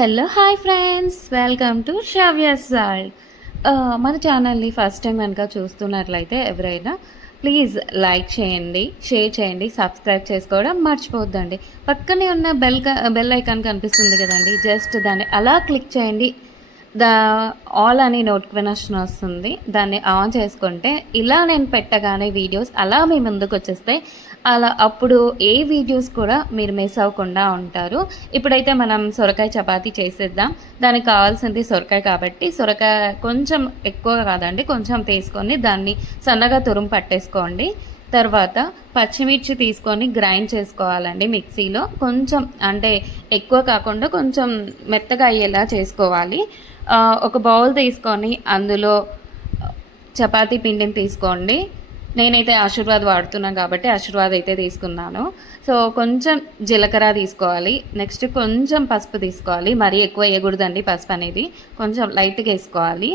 Hello hi friends. Welcome to షవ్యస్ world. మన ఛానల్ని first time కనుక చూస్తున్నట్లయితే ఎవరైనా ప్లీజ్ లైక్ చేయండి షేర్ చేయండి సబ్స్క్రైబ్ చేసుకోవడం మర్చిపోద్దండి పక్కనే ఉన్న బెల్ బెల్ ఐకాన్ కనిపిస్తుంది కదండి. జస్ట్ దాన్ని అలా క్లిక్ చేయండి. దా ఆల్ అని నోటిఫికేషన్ వస్తుంది. దాన్ని ఆన్ చేసుకుంటే ఇలా నేను పెట్టగానే వీడియోస్ అలా మీ ముందుకు వచ్చేస్తాయి అలా అప్పుడు ఏ వీడియోస్ కూడా మీరు మిస్ అవ్వకుండా ఉంటారు. ఇప్పుడైతే మనం సొరకాయ చపాతీ చేసేద్దాం. దానికి కావాల్సింది సొరకాయ కాబట్టి సొరకాయ కొంచెం ఎక్కువ కాదండి కొంచెం తీసుకొని దాన్ని సన్నగా తురుము పట్టేసుకోండి. తర్వాత పచ్చిమిర్చి తీసుకొని గ్రైండ్ చేసుకోవాలండి మిక్సీలో. కొంచెం అంటే ఎక్కువ కాకుండా కొంచెం మెత్తగా అయ్యేలా చేసుకోవాలి. ఒక బౌల్ తీసుకొని అందులో చపాతీ పిండిని తీసుకోండి. నేనైతే ఆశీర్వాద్ వాడుతున్నాను కాబట్టి ఆశీర్వాద్ అయితే తీసుకున్నాను. సో కొంచెం జీలకర్ర తీసుకోవాలి. నెక్స్ట్ కొంచెం పసుపు తీసుకోవాలి. మరీ ఎక్కువ వేయకూడదండి పసుపు అనేది. కొంచెం లైట్గా వేసుకోవాలి.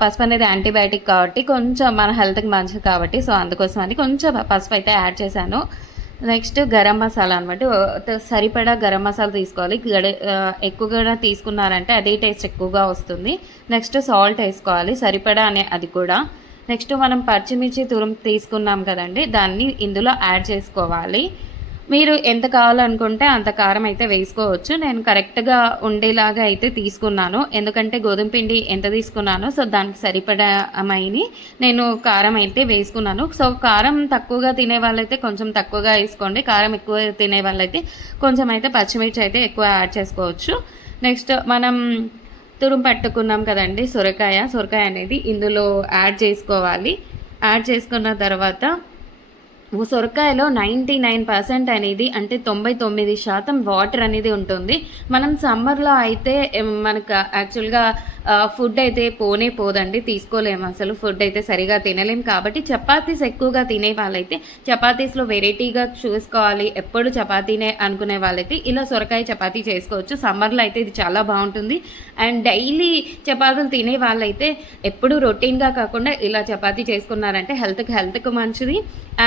పసుపు అనేది యాంటీబయాటిక్ కాబట్టి కొంచెం మన హెల్త్కి మంచిది కాబట్టి సో అందుకోసం అని కొంచెం పసుపు అయితే యాడ్ చేశాను. నెక్స్ట్ గరం మసాలా అనమాట సరిపడా గరం మసాలా తీసుకోవాలి. గడ ఎక్కువగా తీసుకున్నారంటే అదే టేస్ట్ ఎక్కువగా వస్తుంది. నెక్స్ట్ సాల్ట్ వేసుకోవాలి. సరిపడా అనే అది కూడా. నెక్స్ట్ మనం పచ్చిమిర్చి తురుము తీసుకున్నాం కదండి దాన్ని ఇందులో యాడ్ చేసుకోవాలి. మీరు ఎంత కావాలనుకుంటే అంత కారం అయితే వేసుకోవచ్చు. నేను కరెక్ట్గా ఉండేలాగా అయితే తీసుకున్నాను. ఎందుకంటే గోధుమ పిండి ఎంత తీసుకున్నానో సో దానికి సరిపడమైని నేను కారం అయితే వేసుకున్నాను. సో కారం తక్కువగా తినే వాళ్ళైతే కొంచెం తక్కువగా వేసుకోండి. కారం ఎక్కువ తినే వాళ్ళైతే కొంచెం అయితే పచ్చిమిర్చి అయితే ఎక్కువ యాడ్ చేసుకోవచ్చు. నెక్స్ట్ మనం తురుము పట్టుకున్నాం కదండి సొరకాయ. సొరకాయ అనేది ఇందులో యాడ్ చేసుకోవాలి. యాడ్ చేసుకున్న తర్వాత సొరకాయలో నైంటీ నైన్ పర్సెంట్ అనేది అంటే తొంభై తొమ్మిది శాతం వాటర్ అనేది ఉంటుంది. మనం సమ్మర్లో అయితే మనకు యాక్చువల్గా ఫుడ్ అయితే పోనే పోదండి తీసుకోలేము. అసలు ఫుడ్ అయితే సరిగా తినలేము కాబట్టి చపాతీస్ ఎక్కువగా తినే వాళ్ళైతే చపాతీస్లో వెరైటీగా చూసుకోవాలి. ఎప్పుడు చపాతీనే అనుకునే వాళ్ళైతే ఇలా సొరకాయ చపాతీ చేసుకోవచ్చు. సమ్మర్లో అయితే ఇది చాలా బాగుంటుంది. అండ్ డైలీ చపాతీలు తినే వాళ్ళైతే ఎప్పుడు రొటీన్గా కాకుండా ఇలా చపాతీ చేసుకున్నారంటే హెల్త్కి హెల్త్కి మంచిది.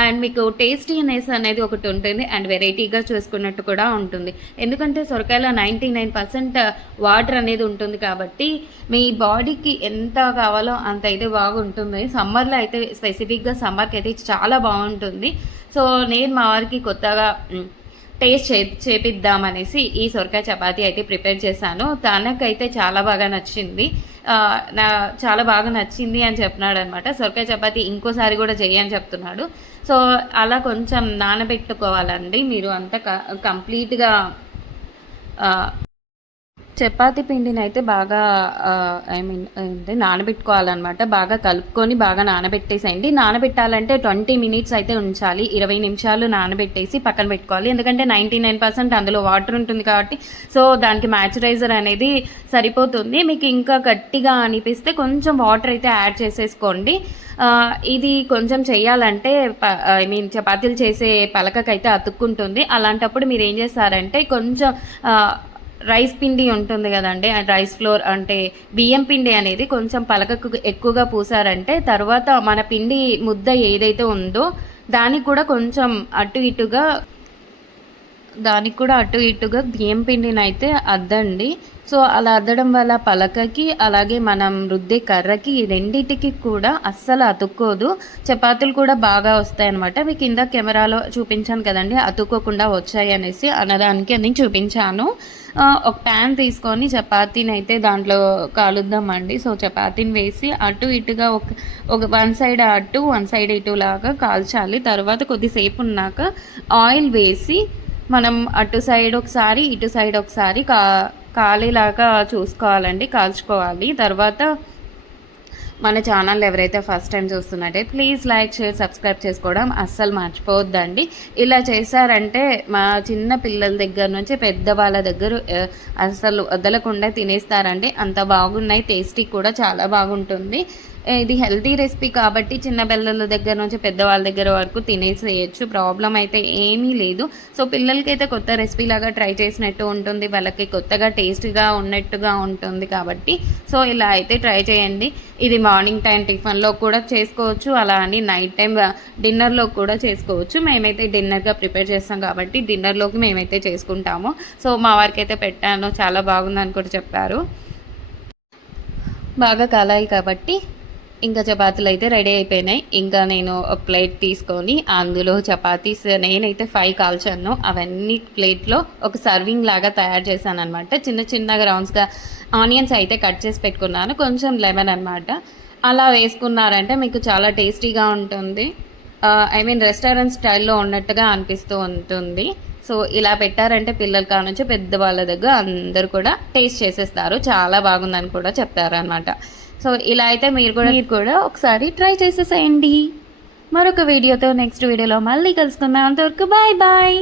అండ్ మీకు టేస్టీనెస్ అనేది ఒకటి ఉంటుంది అండ్ వెరైటీగా చూసుకున్నట్టు కూడా ఉంటుంది. ఎందుకంటే సొరకాయలో నైంటీ నైన్ పర్సెంట్ వాటర్ అనేది ఉంటుంది కాబట్టి మీ బాడీకి ఎంత కావాలో అంత అయితే బాగుంటుంది. సమ్మర్లో అయితే స్పెసిఫిక్గా సమ్మర్కి అయితే చాలా బాగుంటుంది. సో నేను మా వారికి కొత్తగా టేస్ట్ చే చేపిద్దామనేసి ఈ సొరకాయ చపాతి అయితే ప్రిపేర్ చేశాను. తనకైతే చాలా బాగా నచ్చింది. నా చాలా బాగా నచ్చింది అని చెప్పినాడు అనమాట సొరకాయ చపాతి ఇంకోసారి కూడా చేయని చెప్తున్నాడు. సో అలా కొంచెం నానబెట్టుకోవాలండి. మీరు అంతా కంప్లీట్గా చపాతి పిండిని అయితే బాగా ఐ మీన్ అంటే నానబెట్టుకోవాలన్నమాట. బాగా కలుపుకొని బాగా నానబెట్టేసేయండి. నానబెట్టాలంటే ట్వంటీ మినిట్స్ అయితే ఉంచాలి. ఇరవై నిమిషాలు నానబెట్టేసి పక్కన పెట్టుకోవాలి. ఎందుకంటే నైంటీ నైన్ పర్సెంట్ అందులో వాటర్ ఉంటుంది కాబట్టి సో దానికి మ్యాచరైజర్ అనేది సరిపోతుంది. మీకు ఇంకా గట్టిగా అనిపిస్తే కొంచెం వాటర్ అయితే యాడ్ చేసేసుకోండి. ఇది కొంచెం చేయాలంటే ఐ మీన్ చపాతీలు చేసే పలకకైతే అతుక్కుంటుంది. అలాంటప్పుడు మీరు ఏం చేస్తారంటే కొంచెం రైస్ పిండి ఉంటుంది కదండి రైస్ ఫ్లోర్ అంటే బియ్యం పిండి అనేది కొంచెం పలకకు ఎక్కువగా పూసారంటే తర్వాత మన పిండి ముద్ద ఏదైతే ఉందో దానికి కూడా కొంచెం అటు ఇటుగా దానికి కూడా అటు ఇటుగా బియ్యం పిండిని అయితే అద్దండి. సో అలా అద్దడం వల్ల పలకకి అలాగే మనం రుద్దే కర్రకి ఈ రెండిటికి కూడా అస్సలు అతుక్కోదు. చపాతీలు కూడా బాగా వస్తాయి అనమాట మీకు కింద కెమెరాలో చూపించాను కదండి అతుక్కోకుండా వచ్చాయి అనేసి అనడానికి అని చూపించాను. ఒక ప్యాన్ తీసుకొని చపాతీని అయితే దాంట్లో కాలుద్దామండి. సో చపాతీని వేసి అటు ఇటుగా ఒక ఒక వన్ సైడ్ అటు వన్ సైడ్ ఇటు లాగా కాల్చాలి. తర్వాత కొద్దిసేపు ఉన్నాక ఆయిల్ వేసి మనం అటు సైడ్ ఒకసారి ఇటు సైడ్ ఒకసారి కా కాలేలాగా చూసుకోవాలండి కాల్చుకోవాలి. తర్వాత మన ఛానల్ ఎవరైతే ఫస్ట్ టైం చూస్తున్నట్టే ప్లీజ్ లైక్ షేర్ సబ్స్క్రైబ్ చేసుకోవడం అస్సలు మర్చిపోవద్దండి. ఇలా చేశారంటే మా చిన్న పిల్లల దగ్గర నుంచి పెద్దవాళ్ళ దగ్గర అస్సలు వదలకుండా తినేస్తారండి. అంత బాగున్నాయి టేస్టీ కూడా చాలా బాగుంటుంది. ఇది హెల్తీ రెసిపీ కాబట్టి చిన్న పిల్లల దగ్గర నుంచి పెద్దవాళ్ళ దగ్గర వరకు తినేసేయచ్చు. ప్రాబ్లం అయితే ఏమీ లేదు. సో పిల్లలకైతే కొత్త రెసిపీ లాగా ట్రై చేసినట్టు ఉంటుంది. వాళ్ళకి కొత్తగా టేస్ట్గా ఉన్నట్టుగా ఉంటుంది కాబట్టి. సో ఇలా అయితే ట్రై చేయండి. ఇది మార్నింగ్ టైం టిఫిన్లో కూడా చేసుకోవచ్చు. అలా అని నైట్ టైం డిన్నర్లో కూడా చేసుకోవచ్చు. మేమైతే డిన్నర్గా ప్రిపేర్ చేస్తాం కాబట్టి డిన్నర్లోకి మేమైతే చేసుకుంటాము. సో మా వారికి అయితే పెట్టాను. చాలా బాగుందని కూడా చెప్పారు. బాగా కలాయి కాబట్టి ఇంకా చపాతీలు అయితే రెడీ అయిపోయినాయి. ఇంకా నేను ఒక ప్లేట్ తీసుకొని అందులో చపాతీస్ నేనైతే ఫైవ్ కాల్చాను. అవన్నీ ప్లేట్లో ఒక సర్వింగ్ లాగా తయారు చేశాను అనమాట చిన్న చిన్నగా రౌండ్స్గా ఆనియన్స్ అయితే కట్ చేసి పెట్టుకున్నాను. కొంచెం లెమన్ అనమాట అలా వేసుకున్నారంటే మీకు చాలా టేస్టీగా ఉంటుంది. ఐ మీన్ రెస్టారెంట్ స్టైల్లో ఉన్నట్టుగా అనిపిస్తూ ఉంటుంది. సో ఇలా పెట్టారంటే పిల్లల కాడ నుంచి పెద్దవాళ్ళ దగ్గర అందరు కూడా టేస్ట్ చేసేస్తారు. చాలా బాగుందని కూడా చెప్తారనమాట సో ఇలా అయితే మీరు కూడా మీరు కూడా ఒకసారి ట్రై చేసేసేయండి. మరొక వీడియోతో నెక్స్ట్ వీడియోలో మళ్ళీ కలుసుకుందాం. అంతవరకు బాయ్ బాయ్